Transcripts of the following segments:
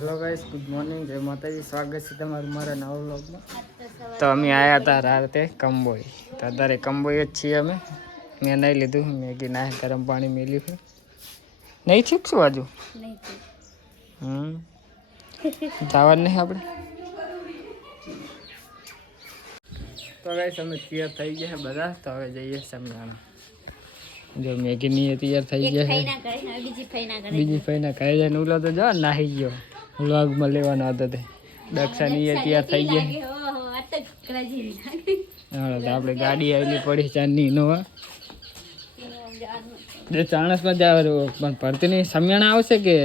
Hello guys, good morning, જય માતાજી. સ્વાગત છે તમારું મારા નવા વ્લોગમાં. તો અમે આવ્યા હતા રાતે કંબોઈ. તો અત્યારે કંબોઈ જ છીએ અમે. મેં નહીં લીધું, મેગી ના ગરમ પાણી મેલ્યું છે. નહીં શીખશું હજુ જવાનું નહીં આપણે. તો ગાઈસ અમે તૈયાર થઈ ગયા બધા. તો હવે જઈએ સમજાણા. જો મેગી ની તૈયાર થઈ ગયા છે. બીજી ફઈના કહે જાય ને ઉલો તો જો નાહી ગયો. વ્લોગમાં લેવાનો હતો તે દક્ષાની તૈયાર થઈ ગયા. હા તો આપણે ગાડી આવેલી પડી ચાંદની ઇનોવા. જે ચાણસમાં જવાનું પણ ભરતી નહીં. સમિયાણા આવશે કે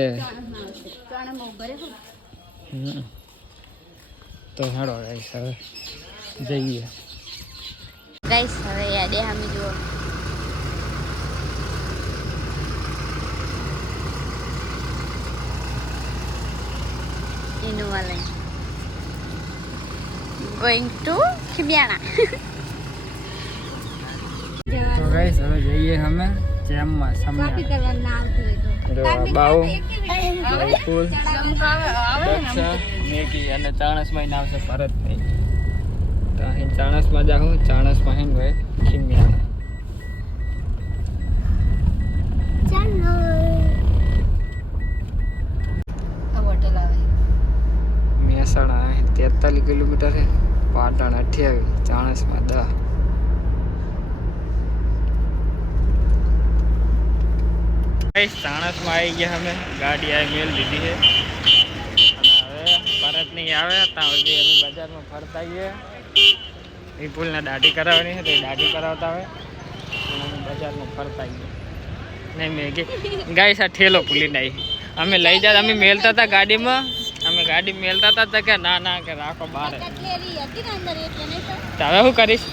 તો હેડો ગાઈસ હવે જઈએ. ગાઈસ હવે યાદે અમે જુઓ Innova line. Going to Khibiana. તો ગાઈસ હવે જઈએ અમે જેમમાં સમિયાણા. બાઉ ફૂલ દક્ષા મેગી અને ચાણસમાં આવશે ભરત નહીં. તો અહીં ચાણસમાં જાઉં. ચાણસમાં હે ભાઈ ખીમિયા. મહેસાણા 43 કિલોમીટર છે. પાટણ 28, ચાણસમાં 10. ચાણસમાં આવી ગયા અમે. ગાડી આવી મેલ લીધી છે અને હવે પરત નહીં આવે ત્યાં સુધી અમે બજારમાં ફરતા આવીએ. વિપુલને દાઢી કરાવવાની છે તો દાઢી કરાવતા આવે. અમે બજારમાં ફરતા આવીએ. નહીં મેગી ગાઈસ આ ઠેલો ભૂલીને આવી. અમે લઈ જાય અમે મેલતા હતા ગાડીમાં. અમે ગાડી મેલતા હતા કે ના ના કે રાખો બહાર. તો હવે શું કરીશ?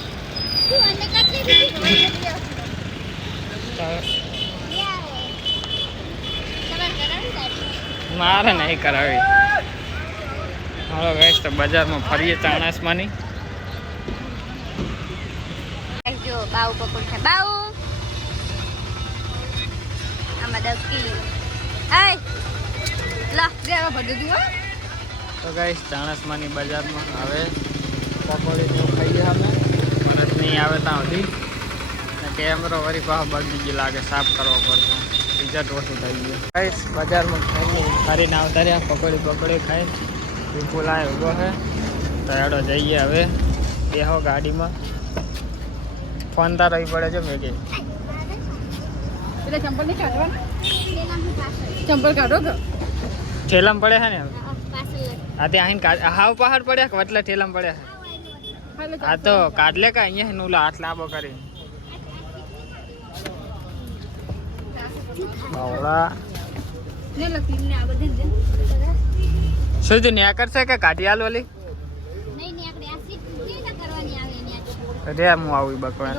મારે નહીં કરાવી. હાલો ગાઈસ તો બજારમાં ફરીએ ચાણસમાંની. જો બાઉ પકોડ છે. બાઉ આમાં 10 કિલો. હાય લા દેવા ભડું દુઓ. તો ગાઈસ ચાણસમાંની બજારમાં હવે પકોડી ખાઈએ અમે. પરત નહીં આવે ત્યાં સુધી. કેમેરો વળી પાછો બગડી ગયો લાગે. સાફ કરવો પડશે. રિઝલ્ટ ઓછું થઈ ગયું. ગાઈસ બજારમાં ફરીને આવતા રહ્યા. પકોડી ખાઈ વિપુલ આ ઊભો છે. તો હેડો જઈએ હવે. બેહો ગાડીમાં. ફોન તારો પડે છે મેગી. ચંપલ નહીં કાઢવાના. ચંપલ કાઢો તો ઠેલામ પડે છે ને હવે. હા ત્યાં આવીને હાવ પહાડ પડ્યા કે વટલા ઠેલામ પડ્યા છે. હા તો કાઢ લે કે અહીંયા નું હાથ લાંબો કરી બાવળા શું ન્યા કરશે કે કાઢી હાલ ઓલી રે હું આવું બકવા.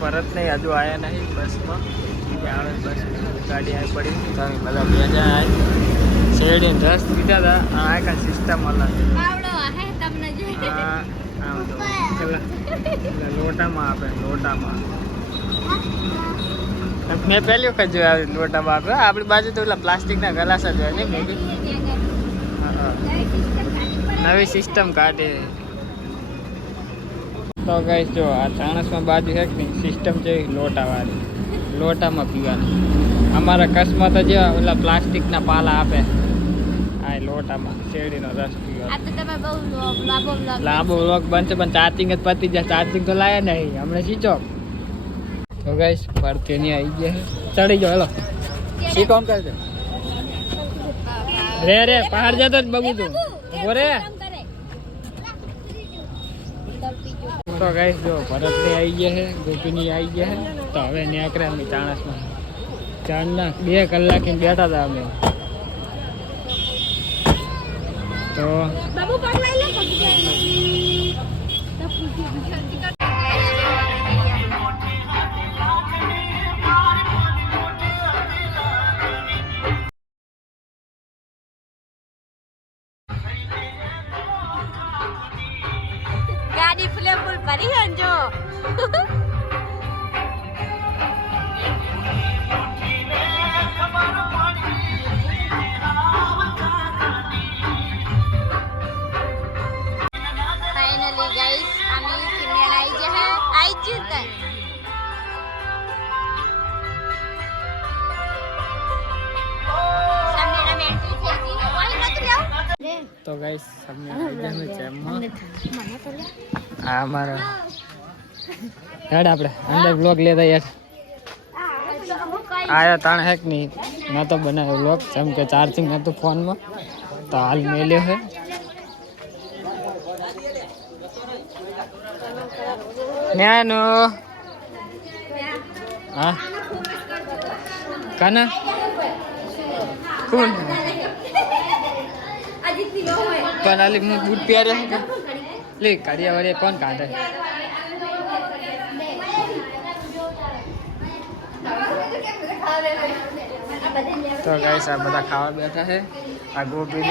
પરત નહીં હજુ આવ્યા નહીં બસમાં. આવે બસ ગાડી આવી પડી. તમે બધા બે જણા આવી શેરડીને રસ પીધા હતા. આ કાંઈ સિસ્ટમ અલગ. લોટામાં આપે. લોટામાં મેં પહેલી વખત જોયા લોટામાં આપે. આપણી બાજુ તો પેલા પ્લાસ્ટિકના ગ્લાસ જ હોય ને મેગી. નવી સિસ્ટમ કાઢે. તો ગાઈસ જો આ ચાણસમાં બાજુ છે કે નહીં સિસ્ટમ છે લોટાવાળી. લોટામાં પીવાનું. અમારા કચ્છમાં તો જે ઓલા પ્લાસ્ટિકના પાલા આપે. આ લોટામાં શેરડીનો રસ પીવાનો. લાંબો વ્લોગ બનશે પણ ચાર્જિંગ જ પતી જાય. ચાર્જિંગ તો લાયા નહીં હમણાં સ્વિચ ઓફ. તો ગાઈસ ભરતી નહીં આવી ગયા. ચડી જાઓ હેલો. શી કોમ કરશે રે પહાડ જતો જ બગું તું બોરે. તો ગાઈસ જો ભરતની આવી ગયા છે. ગોપીની આવી ગયા છે. તો હવે નીકળ્યા અમે ચાણસમાં. 2 કલાક બેઠા હતા અમે. તો ગાડી ફૂલે ફૂલ ભરી હંજો. તો ગાઈસ અમે આવી ગયા છે જેમમાં આ અમારા હેડ આપણે અંદર બ્લોગ લેતા યાર આયા તાણ હેક નહીં મેં તો બનાવ્યો બ્લોગ જેમ કે ચાર્જિંગ નહોતું ફોનમાં તો હાલ મેલ્યો છે ન્યાનો હા કાના કોણ પણ આલી હું બૂટ પહેરે છે લે કાઢિયા વાળિયા કોણ કાઢે તો ગાઈસ આ બધા ખાવા બેઠા છે આ ગોપી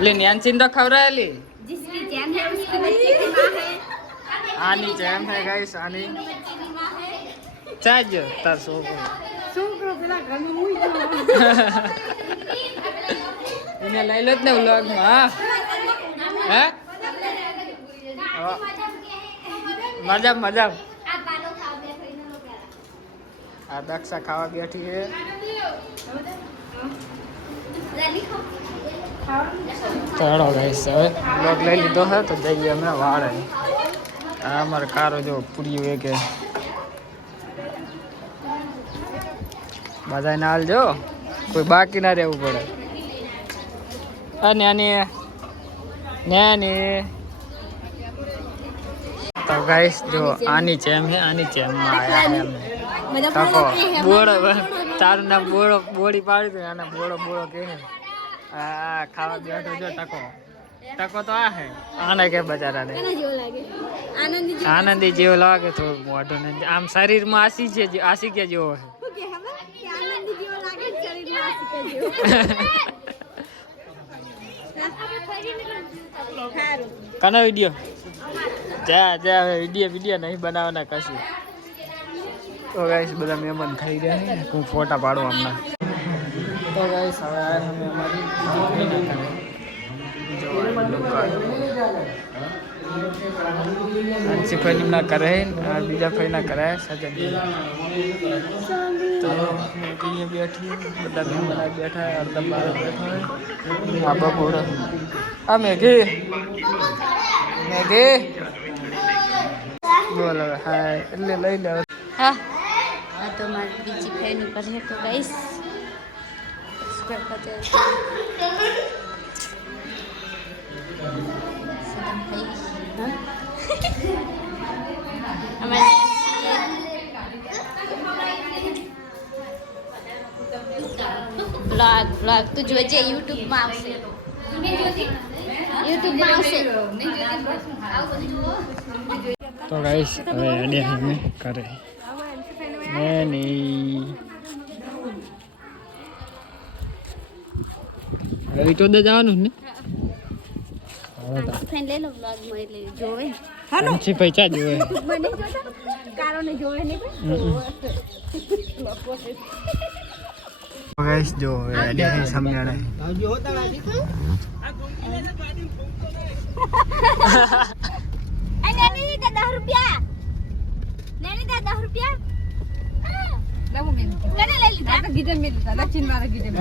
લે ન્યાનસિન તો ખવડાયેલી जिसकी जैम है उसकी बच्चे की माँ है આની જેમ છે ગાઈસ આની ચાજો તાર છોકરો પેલા ઘરનું મુઈ એને લઈ લો જ ને વ્લોગમાં હે મજા મજા આ દક્ષા ખાવા બેઠી છે ચાલો ગાઈસ હવે બ્લોગ લઈ લીધો છે તો જઈએ અમે વાળે આ અમારે કારો જો પૂરી હોય કે બધાને હાલ જો કોઈ બાકી ના રહેવું પડે અને નાની તો ગાઈસ જો આની જેમ છે આની જેમમાં આવ્યા અમે તકો બોળો તારું નામ બોળો બોડી પાડી દે આને બોળો બોળો કહે હા ખાવા બેઠો જો ટકો તો આ હે આને કે બચારાને આનંદી જેવો લાગે તો મોઢો ને આમ શરીરમાં આસી કે જેવો છે કનો વિડિયો જા વિડિયો નહીં બનાવવાના કશું તો ગાઈસ બધા મહેમાન ખાઈ રહ્યા છે હું ફોટા પાડું હમણાં તો ગાઈસ હવે આ અમે અમારી હંસી ના કરે બીજા ફઈ ના કરાય સજન તો અહીંયા બેઠી બધા મહેમાન બેઠા અડધા બાર બેઠા આ બપોર આ મેઘી બોલો હા એટલે લઈ લે હા આ તો મારી બીજી ફેન ઉપર છે તો ગાઈસ સ્ક્વેર પતે બ્લોગ તો જોજે YouTube માં આવશે તો ગાઈસ હવે અડે અમે કરે નહીં હવે તો જવાનું ને ફ્રેન્ડ લઈ લો બ્લોગ માં એટલે જોવે હંસી પૈસા જોવે મને જોતા કારોને જોવે નહીં ગાઈસ જો અડે સમજાણે નैनी दे 10 रुपया नैनी दे 10 रुपया लावू मी कने ले लीधा आता गिजन मी देता लक्षण मारा गिजन ले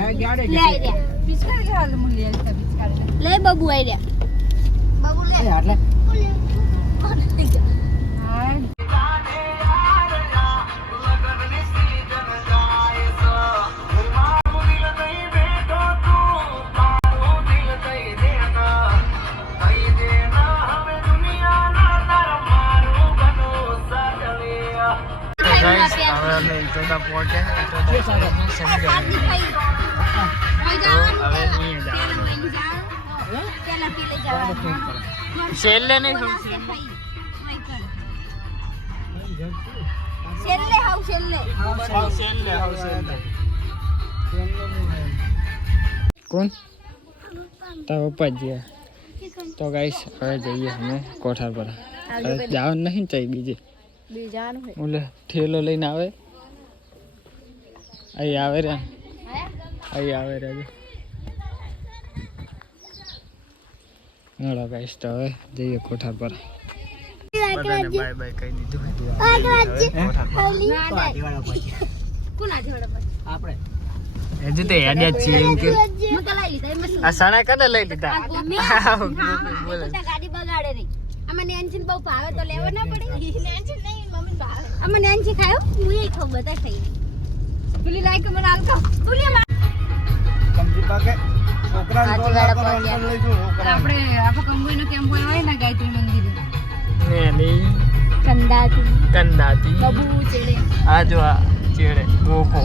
आइडिया पिचकार घ्यायला मुली यायचं पिचकार ले बाबू आइडिया बाबू ले એટલે हाय गाइस હવે અમે ઇટોડા પહોંચે ઇટોડા સમજાવે તો હવે નહીં જવાનું પેલા પી લે જવાનું છેલ્લે નહીં છેલ્લે હાઉ છેલ્લે કોણ તારા પપ્પા જ તો ગાઈસ હવે જઈએ અમે કોઠાર પર જવાનું નહીં ચાઈ બીજે બીજાનું હે ઓલે ઠેલો લઈને આવે અહીં આવે રે નડો ગાઈસ તો હવે જઈએ કોઠાર પર બધાને બાય બાય કહી દીધું કોના જોડે પર આપણે હજુ તો યાદ જ છે એમ કે હું તો લઈ લઈ લીધા એમાં શું? આ સણા કને લઈ લીધા આ ગોપી. બોલે તો ગાડી બગાડે નહીં. આમાં નેન્સી બહુ ભાવે તો લેવો ના પડે. નેન્સી નહીં મમ્મી ભાવે. આમાં નેન્સી ખાયો? હું એ ખાવ બધા ખાઈ. પેલી લાઈક મને આલકો. પુલિયા સમજી પાકે છોકરા હાથી વાળા પહોંચ્યા. આપણે આપણો કંબોઈનો કેમ્પ હોય ને ગાયત્રી મંદિરે. એની કંદાતી કંદાતી બબુ ચેડે. આ જો આ ચેડે ગોખો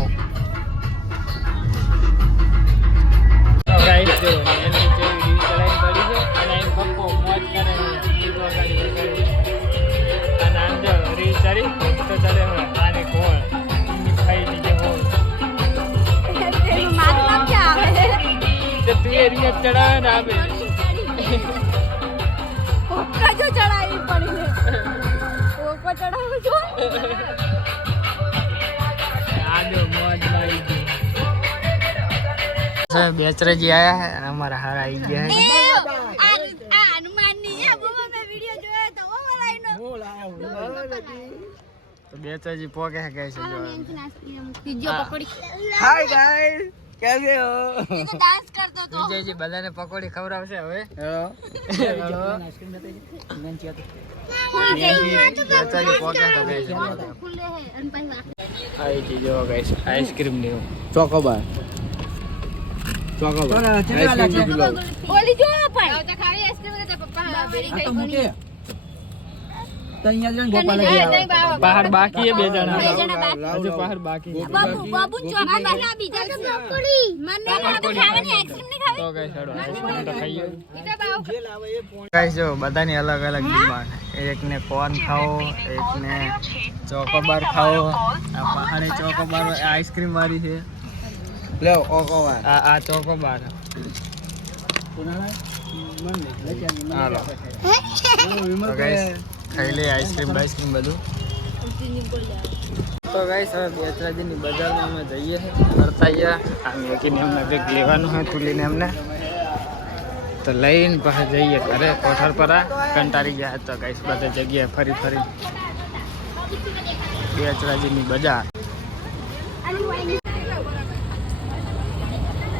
તો ગાઈસ જો એની ચેડી ચલાઈને પડી છે અને એમ પપ્પો મોજ કરે છે ગીત વગાડી વગાડી અને આમ જો રી ચડી તો ચડે હવે આને કોળ એની ખાઈ લીજે હોળ તેનું માથા ક્યાં આવે? તો તું એ રીત ચડાવે ને આવે કોકા જો ચડાવી પડી છે. કોકો ચડાવું જો. આ જો મોજ મારી ગઈ સર બેચરાજી આયા હે અને અમારા હાર આવી ગયા હે આ હનુમાનની એ બબુ મે વિડિયો જોયો તો ઓ મલાઈનો. તો બેચરાજી પોકે હે ગાઈસ જો બીજો પકોડી. હાય ગાઈસ કેસે હો એ તો ડાન્સ કરતો તો. વિજયજી બધાને પકોડી ખવડાવશે હવે ફૂલ ગઈ. બેચરાજી પોકે તો ગાઈસ ખુલે હે અને પછી આવી જી જો ગાઈસ આઈસ્ક્રીમ લેવો ચોકોબાર બોલી જો પણ તો ખાવી આઈસ્ક્રીમ કે પપ્પા બેરી કઈ બની. બહાર બાકી હે બે જણા બે જણા બાકી. હજુ બહાર બાકી હે. બાબુ ચોકા બના બીજા તો પકોડી. મને ખાવાની આઈસ્ક્રીમ નહીં ખાવી. તો ગાઈસ હેડો આઈસ્ક્રીમ તો ખાઈએ ઈટા બાવ. ગાઈસ જો બધાની અલગ અલગ ડિમાન્ડ એકને કોર્ન ખાઓ એકને ચોકોબાર ખાઓ આ પહાડી ચોકોબાર આઈસ્ક્રીમ વાળી છે લે ઓકોબાર આ ચોકોબાર હાલો તો ગાઈસ ખાઈ લે આઈસ્ક્રીમ બાઈસ્ક્રીમ બધું તો ગાઈસ હવે બેચરાજીની બજારમાં અમે જઈએ ફરતા ગયા આ મેકીને એમને કંઈક લેવાનું હોય તુલીને એમને તો લઈને પછી જઈએ ઘરે કોઠર પર કંટાળી ગયા તો ગાઈસ બધા જગ્યાએ ફરી ફરી બેચરાજીની બજાર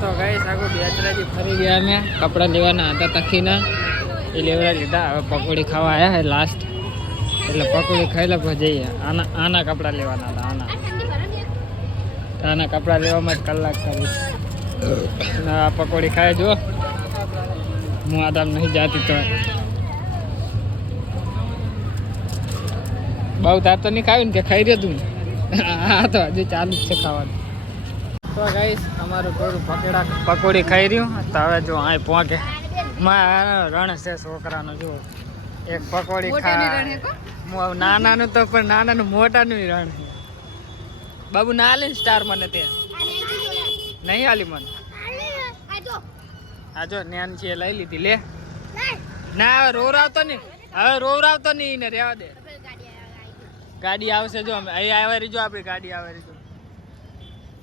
તો ગાઈસ આગળ બેચરાજી ફરી ગયા અમે કપડાં લેવાના હતા તખીના એ લેવડા લીધા હવે પકોડી ખાવા આવ્યા હે લાસ્ટ એટલે પકોડી ખાઈ લે પછી જઈએ આના કપડાં લેવાના હતા આના કપડાં લેવામાં જ કલાક ખાલી આ પકોડી ખાય જો હું આદામ નહીં જાતી તો બહુ તાર તો નહીં ખાવી ને કે ખાઈ રહ્યો તું હા તો હજુ ચાલુ જ છે ખાવાનું તો ગાઈસ અમારું થોડું પકોડી ખાઈ રહ્યું તો હવે જો અહીં પહોંચે રણ છે છોકરાનો જો એક પકોડી ખા નાનાનું તો પણ નાનાનું મોટાનું રણ છે બાબુ ના આલી સ્ટાર મને તે નહીં આલી મને હા જો નેન છે લઈ લીધી લે ના હવે રોવરાવતો નહીં હવે રોવરાવતો નહીં ને રહેવા દે ગાડી આવશે જો અમે અહીં આવે રહીજો આપણી ગાડી આવે રહીજો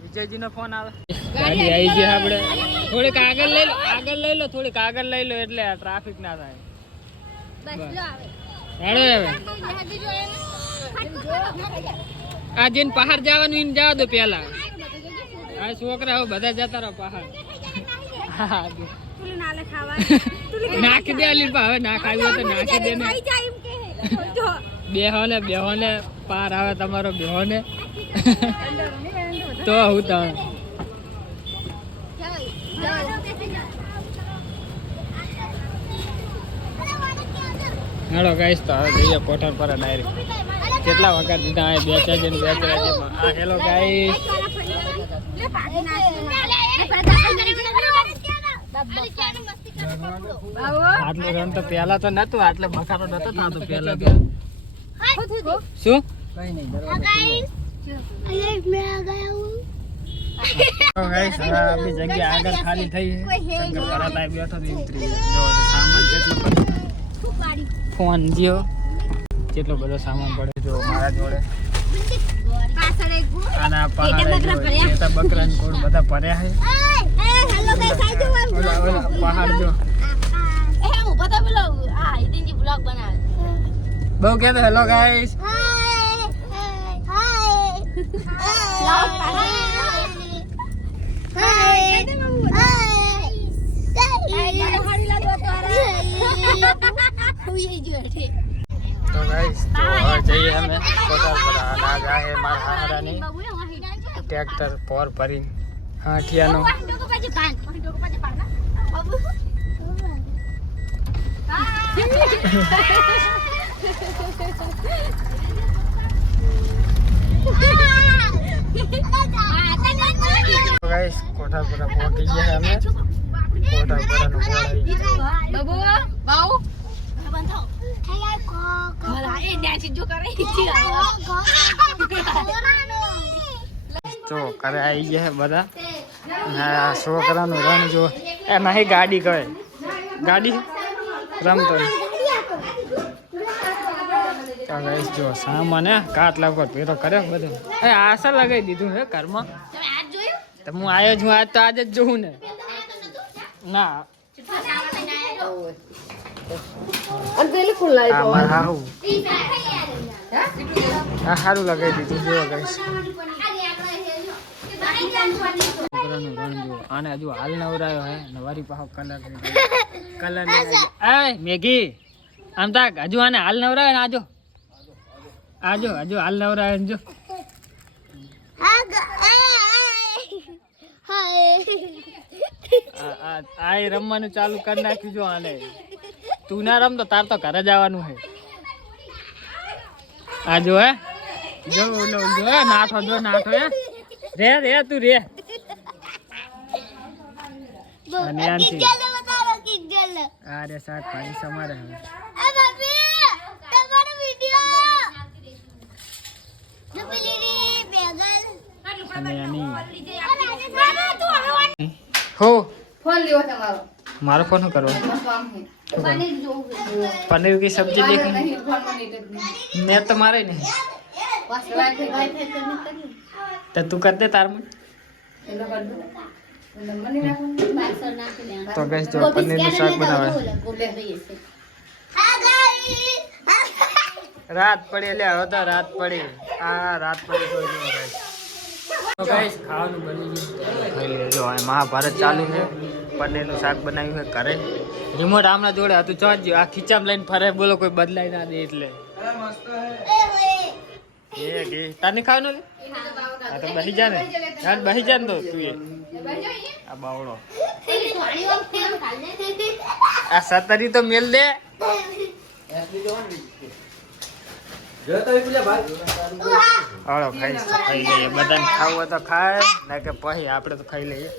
વિજયજીનો ફોન આવે ગાડી આવી છે આપણે થોડીક આગળ લઈ લો થોડીક આગળ લઈ લો એટલે ટ્રાફિક ના થાય હેડો હવે આ જેને પહાડ જવાનું એને જવા દો પેલા આ છોકરા હવે બધા જતા રહો પહાડ નાખી દે અલી હવે ના ખાવી હોય તો નાખી દે ને બેહો ને પાર આવે તમારો બેહો ને તો હું તો હેડો ગાઈસ તો હવે જઈએ કોઠર પર ડાયરેક્ટ કેટલા વખત દીધા આ બેચરાજીમાં આ હેલો ગાઈસ આટલું રન તો પેલા તો નતું આટલે બખારો નતો થતો પેલા શું ગાઈસ આપણી જગ્યા આગળ ખાલી થઈ છે ભરત આવી બેઠો તો ઉતરી જો સામાન જેટલો ફોન જીઓ કેટલો બધો સામાન પડે જો મારા જોડે આના પહાડ બકરા કોડ બધા ભર્યા છે પહાડ જો બહુ કહેતો હેલો ગાઈસ ઉઈ ગયો છે તો ગાઈસ તો હવે જઈએ અમે કોટાપરા અને આ જાય મારા હારાની ટ્રેક્ટર પોર ભરીને હાંઠિયાનો ગાઈસ કોટાપરા પહોંચી ગયા અમે કોટાપરાનો બોર્ડ આવી ગયો બાબુ બાઉ તો ઘરે આવી ગયા બધા અને આ છોકરાનું રણ જો એ નહીં ગાડી કહે ગાડી રમતો નહીં. તો ગાઈસ જો સામાન હે કાટલા પર ભેરો કર્યો બધો એ આશા લગાવી દીધું હે ઘરમાં તો હું આવ્યો છું આજ તો આજે જ જોઉં ને ના આ મારે હારું આ સારું લગાવી દીધું જો ગાઈસ છોકરાનું રણ જો આને હજુ હાલ નવરાયો હે નવારી પાહો કલર એ મેગી આમ તાક હજુ આને હાલ નવરાયો ને આજો આજો હજુ હાલ નવરાયો ને જો આ રમવાનું ચાલુ કરી નાખ્યું જો આને તું ના રમ તો તાર તો ઘરે જવાનું હે આ જો હે જો લો જો હે નાઠો જો નાઠો હે રે તું રે અને આનથી આ રે શાકભાજી સમારે હવે અને આની હો ફોન લેવો તમારો મારો ફોન શું કરવો બસ કામ છે पनीर की सब्जी देखनी नहीं फोन में नहीं करनी मैं तो मारे नहीं वाईफाई तो तू कर दे तार में हेलो कर दो नंबर नहीं रखो तो गैस जो पनीर નું શાક બનાવે રાત પડી લે હવે તો રાત પડી આ રાત પડી તો ગૈસ ખાવાનું બની ગયું ખાઈ લેજો આ મહાભારત ચાલુ છે પનીર નું શાક બનાવ્યું છે ઘરે રિમોટ આમના જોડે હતું ચોંચ્યું આ ખીચામાં લઈને ફરે બોલો કોઈ બદલાઈ ના દે એટલે એ કે તાને ખાવાનું લે આ તો બહી જા ને યાર બહી જા ને તો તું એ આ બાવળો આ સતરી તો મેલ દે હાલો ખાઈ લઈએ બધાને ખાવું હોય તો ખાય ના કે પછી આપણે તો ખાઈ લઈએ